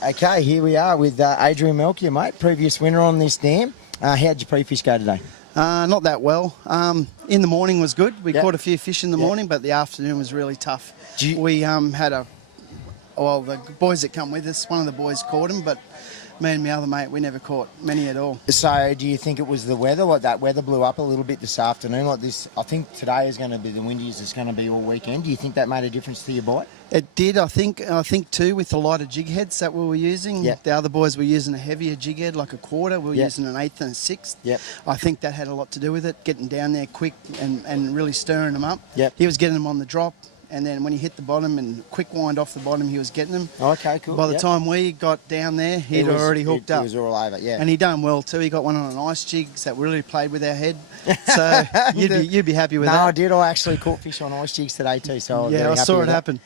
Okay, here we are with Adrian Melchior, mate, previous winner on this dam. How'd your pre-fish go today? Not that well. In the morning was good. We caught a few fish in the morning, but the afternoon was really tough. We had the boys that come with us, one of the boys caught them, but me and my other mate, we never caught many at all. So do you think it was the weather? Like that weather blew up a little bit this afternoon like this? I think today is going to be the windiest it's going to be all weekend. Do you think that made a difference to your bite? It did, I think too, with the lighter jig heads that we were using. Yep. The other boys were using a heavier jig head, like a quarter. We were using an eighth and a sixth. Yep. I think that had a lot to do with it, getting down there quick and really stirring them up. Yep. He was getting them on the drop. And then when he hit the bottom and quick wind off the bottom, he was getting them. Okay, cool. By the time we got down there, he'd already hooked up. He was all over, yeah. And he done well too. He got one on an ice jig that really played with our head. So you'd be happy with that. No, I did. I actually caught fish on ice jigs today too. So I saw it happen.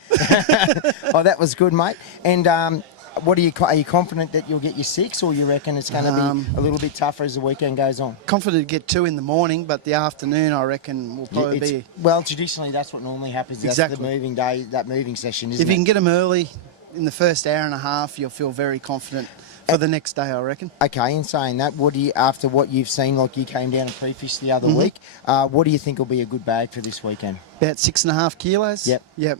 Oh, that was good, mate. And what are you confident that you'll get your 6, or you reckon it's going to be a little bit tougher as the weekend goes on? Confident to get 2 in the morning, but the afternoon I reckon will probably be. Well, traditionally that's what normally happens. Exactly. That's the moving day, that moving session, isn't it? If you can get them early in the first hour and a half, you'll feel very confident for the next day, I reckon. Okay, in saying that, after what you've seen, like you came down and pre-fished the other week, what do you think will be a good bag for this weekend? About 6.5 kilos. Yep.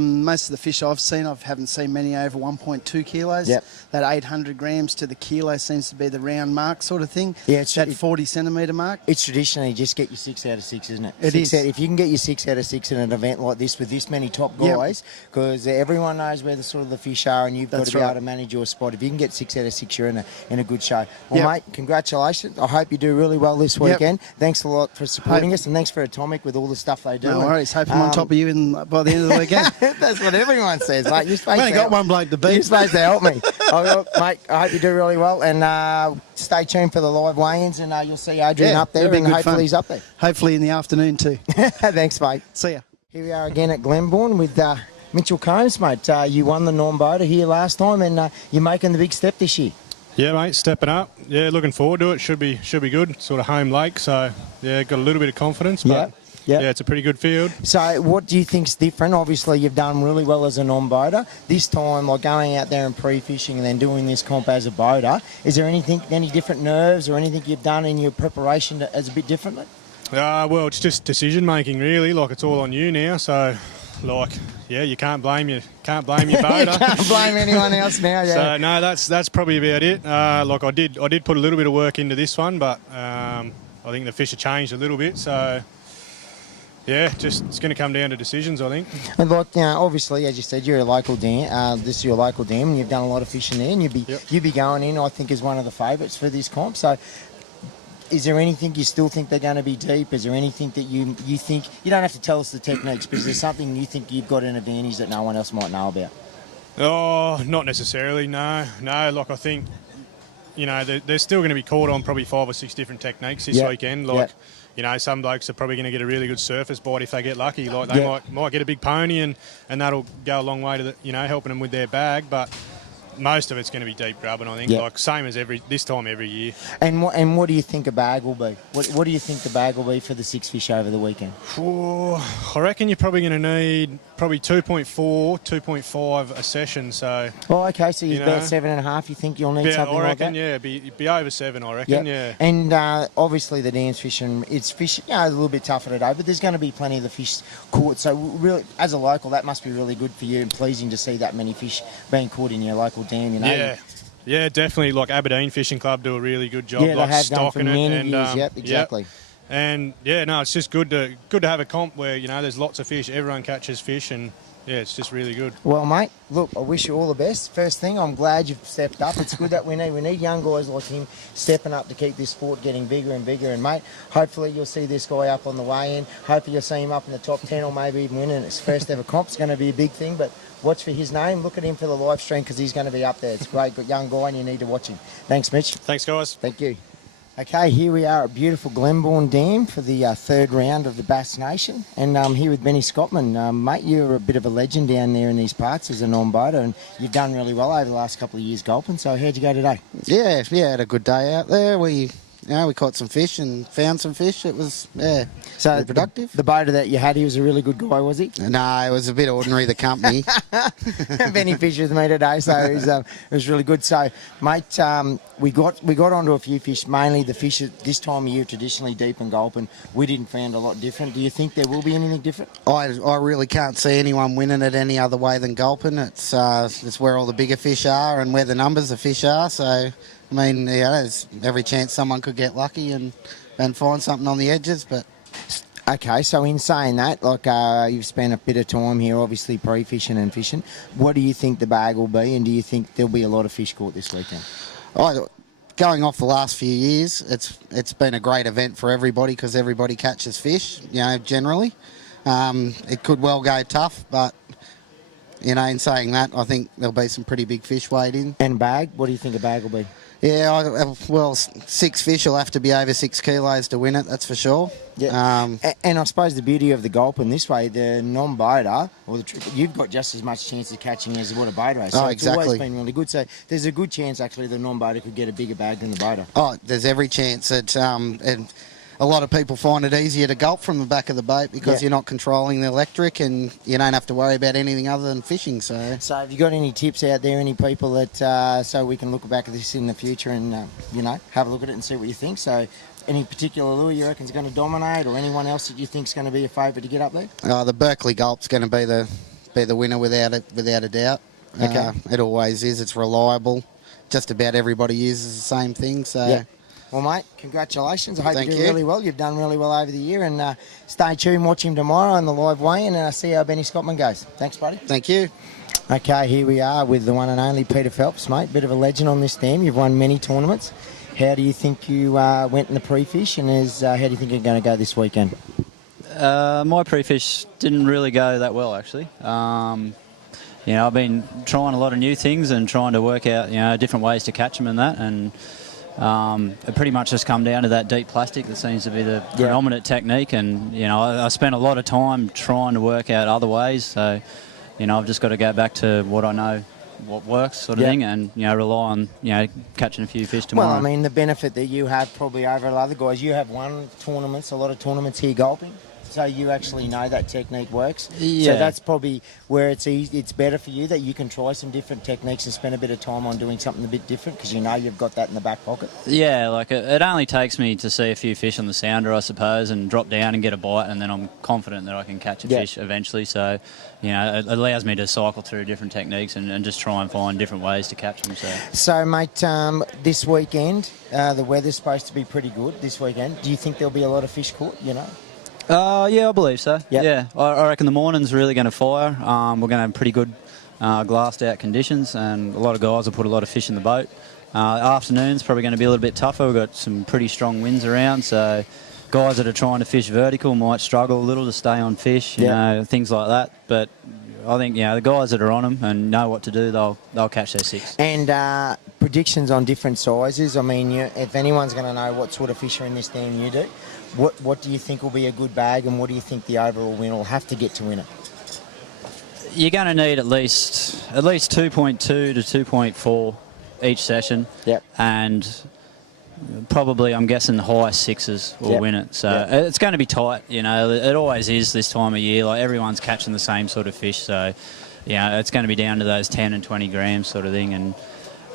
Most of the fish I've seen, I haven't seen many over 1.2 kilos. Yep. That 800 grams to the kilo seems to be the round mark sort of thing. Yeah, it's that 40 centimetre mark. It's traditionally just get your 6 out of 6, isn't it? It is. If you can get your 6 out of 6 in an event like this with this many top guys, because everyone knows where the sort of the fish are, and you've got to be able to manage your spot. If you can get 6 out of 6, you're in a good show. Well, mate, congratulations. I hope you do really well this weekend. Thanks a lot for supporting us, and thanks for Atomic with all the stuff they do. No worries. Hope I'm on top of you by the end of the weekend. That's what everyone says, mate. You've only got one bloke to beat. You're supposed to help me. Mate, I hope you do really well, and stay tuned for the live weigh-ins, and you'll see Adrian up there, and hopefully he's up there. Hopefully in the afternoon too. Thanks, mate. See ya. Here we are again at Glenbawn with Mitch Cones, mate. You won the non-boater here last time, and you're making the big step this year. Yeah, mate, stepping up. Yeah, looking forward to it. Should be good. Sort of home lake, so yeah, got a little bit of confidence. But yeah, it's a pretty good field. So what do you think's different? Obviously, you've done really well as a non-boater. This time, like going out there and pre-fishing and then doing this comp as a boater, is there any different nerves or anything you've done in your preparation as a bit differently? Well, it's just decision making, really. Like, it's all on you now. So, like, yeah, you can't blame your boater. You can't blame anyone else now. Yeah. So no, that's probably about it. Like, I did put a little bit of work into this one, but I think the fish have changed a little bit. So. Yeah, it's going to come down to decisions, I think. And like, obviously, as you said, you're a local dam. This is your local dam, and you've done a lot of fishing there, and you'd be going in, I think, as one of the favourites for this comp. So, is there anything you still think they're going to be deep? Is there anything that you think you don't have to tell us the techniques, but is there something you think you've got an advantage that no one else might know about? Oh, not necessarily. No. Like, I think, they're still going to be caught on probably 5 or 6 different techniques this weekend. Like. Some blokes are probably going to get a really good surface bite if they get lucky. Like, they might get a big pony, and that'll go a long way to helping them with their bag. But most of it's going to be deep grubbing, I think. Like, same as this time every year. And what do you think a bag will be? What do you think the bag will be for the 6 fish over the weekend? I reckon you're probably going to need probably 2.4, 2.5 a session. So. Oh, okay. So you're about 7.5. You think you'll need something like that? Yeah, be over 7. I reckon. Yeah. And obviously the dam's fishing. It's fishing. A little bit tougher today, but there's going to be plenty of the fish caught. So really, as a local, that must be really good for you and pleasing to see that many fish being caught in your local dam. Yeah, definitely. Like, Aberdeen Fishing Club do a really good job. Yeah, like, they have stocking done for it. many years. Yep, exactly. And it's just good to have a comp where there's lots of fish, everyone catches fish, and it's just really good. Well, mate, look, I wish you all the best. First thing, I'm glad you've stepped up. It's good that we need young guys like him stepping up to keep this sport getting bigger and bigger. And mate, hopefully you'll see this guy up on the way in. Hopefully you'll see him up in the top 10 or maybe even winning his first ever comp. It's going to be a big thing, but watch for his name. Look at him for the live stream because he's going to be up there. It's a great young guy and you need to watch him. Thanks, Mitch. Thanks, guys. Thank you. Okay, here we are at beautiful Glenbawn Dam for the third round of the B.A.S.S Nation. And I'm here with Benny Scottman. Mate, you're a bit of a legend down there in these parts as a non-boater, and you've done really well over the last couple of years golfing. So how'd you go today? Yeah, had a good day out there. We we caught some fish and found some fish. It was, so very productive. The boater that you had, he was a really good guy, was he? No, it was a bit ordinary, the company. Benny fished with me today, so it was really good. So, mate, we got onto a few fish, mainly the fish at this time of year, traditionally deep and gulping. We didn't find a lot different. Do you think there will be anything different? I really can't see anyone winning it any other way than gulping. It's where all the bigger fish are and where the numbers of fish are. So, I mean, there's every chance someone could get lucky and find something on the edges. But okay, so in saying that, like you've spent a bit of time here, obviously pre-fishing and fishing. What do you think the bag will be, and do you think there'll be a lot of fish caught this weekend? Going off the last few years, it's been a great event for everybody because everybody catches fish, generally. It could well go tough, but, in saying that, I think there'll be some pretty big fish weighed in. And bag, what do you think a bag will be? Yeah, 6 fish will have to be over 6 kilos to win it, that's for sure. Yeah. And I suppose the beauty of the gulping this way, the non-boater, or you've got just as much chance of catching as what a boater has. So exactly. It's always been really good. So there's a good chance, actually, the non-boater could get a bigger bag than the boater. Oh, there's every chance. And a lot of people find it easier to gulp from the back of the boat because you're not controlling the electric and you don't have to worry about anything other than fishing. So have you got any tips out there, any people that so we can look back at this in the future and, have a look at it and see what you think? So any particular lure you reckon is going to dominate, or anyone else that you think is going to be a favourite to get up there? The Berkeley Gulp's going to be the winner without a doubt. Okay. It always is. It's reliable. Just about everybody uses the same thing. So. Yeah. Well, mate, congratulations. I hope Thank you do really well. You've done really well over the year. And stay tuned, watch him tomorrow on the live weigh-in, and see how Benny Scotman goes. Thanks, buddy. Thank you. Okay, here we are with the one and only Peter Phelps, mate. Bit of a legend on this dam. You've won many tournaments. How do you think you went in the pre-fish, and how do you think you're going to go this weekend? My pre-fish didn't really go that well, actually. I've been trying a lot of new things and trying to work out, different ways to catch them and that, and it pretty much just come down to that deep plastic that seems to be the predominant technique. And I spent a lot of time trying to work out other ways. So I've just got to go back to what I know, what works, sort of thing, and rely on catching a few fish tomorrow. Well, I mean, the benefit that you have probably over other guys, you have won tournaments, a lot of tournaments here gulping. So you actually know that technique works. Yeah. So that's probably where it's easy. It's better for you that you can try some different techniques and spend a bit of time on doing something a bit different because you've got that in the back pocket. Yeah, like it only takes me to see a few fish on the sounder, I suppose, and drop down and get a bite, and then I'm confident that I can catch a fish eventually. So, it allows me to cycle through different techniques and just try and find different ways to catch them. So mate, this weekend, the weather's supposed to be pretty good this weekend. Do you think there'll be a lot of fish caught, Yeah, I believe so. Yep. Yeah, I reckon the morning's really going to fire. We're going to have pretty good glassed out conditions, and a lot of guys will put a lot of fish in the boat. Afternoon's probably going to be a little bit tougher. We've got some pretty strong winds around, so guys that are trying to fish vertical might struggle a little to stay on fish, things like that. But I think the guys that are on them and know what to do, they'll catch their 6. And predictions on different sizes. I mean, if anyone's going to know what sort of fish are in this dam, you do. What do you think will be a good bag, and what do you think the overall win will have to get to win it? You're going to need at least 2.2 to 2.4 each session. Yep. And probably, I'm guessing, the highest 6s will win it. So it's going to be tight. It always is this time of year. Like, everyone's catching the same sort of fish. So, it's going to be down to those 10 and 20 grams sort of thing.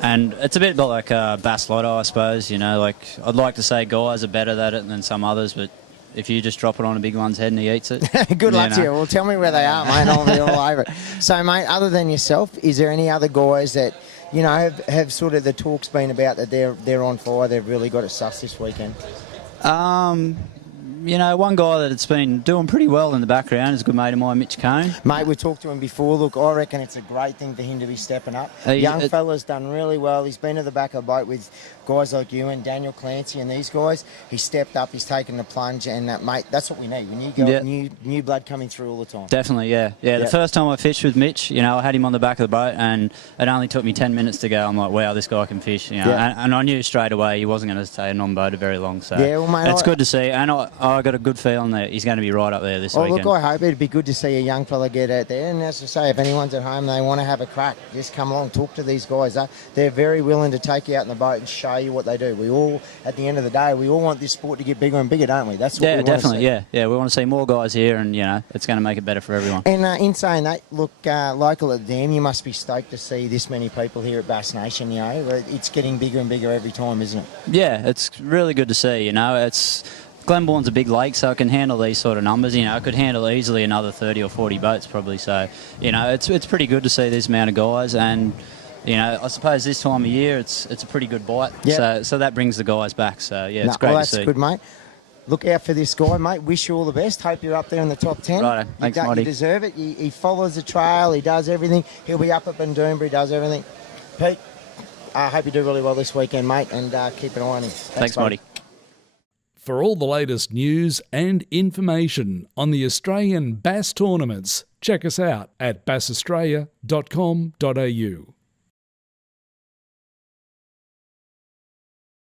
And it's a bit like Bass Lotto, I suppose. Like, I'd like to say guys are better at it than some others, but if you just drop it on a big one's head and he eats it. Good luck to you. Well, tell me where they are, mate. I'll be all over it. So, mate, other than yourself, is there any other guys that, have sort of the talk's been about that they're on fire, they've really got it sus this weekend? One guy that's been doing pretty well in the background is a good mate of mine, Mitch Cones. Mate, we talked to him before. Look, I reckon it's a great thing for him to be stepping up. Young fella's done really well. He's been to the back of the boat with guys like you and Daniel Clancy and these guys. He's stepped up, he's taken the plunge, and mate, that's what we need. We need new blood coming through all the time. Definitely, yeah. The first time I fished with Mitch, I had him on the back of the boat, and it only took me 10 minutes to go. I'm like, wow, this guy can fish. And I knew straight away he wasn't going to stay a non-boater very long. So well, mate, it's good to see. And I I got a good feeling that he's going to be right up there this Well, weekend. look, I hope it'd be good to see a young fella get out there. And as I say, if anyone's at home, they want to have a crack, just come along, talk to these guys. They're very willing to take you out in the boat and show you what they do. We all, at the end of the day, we all want this sport to get bigger and bigger, don't we? That's what we want definitely. to see. Yeah. We want to see more guys here, and it's going to make it better for everyone. And in saying that, look, local at the Dam, you must be stoked to see this many people here at Bass Nation. It's getting bigger and bigger every time, isn't it? Yeah, it's really good to see. Glenbawn's a big lake, so it can handle these sort of numbers. It could handle easily another 30 or 40 boats probably. So, it's pretty good to see this amount of guys. And, I suppose this time of year it's a pretty good bite. Yep. So that brings the guys back. So, it's great to see. That's good, mate. Look out for this guy, mate. Wish you all the best. Hope you're up there in the top 10. Right, thanks, Motty. You deserve it. He follows the trail. He does everything. He'll be up at Bundoomba. He does everything. Pete, I hope you do really well this weekend, mate, and keep an eye on him. Thanks, Motty. For all the latest news and information on the Australian Bass tournaments, check us out at bassaustralia.com.au.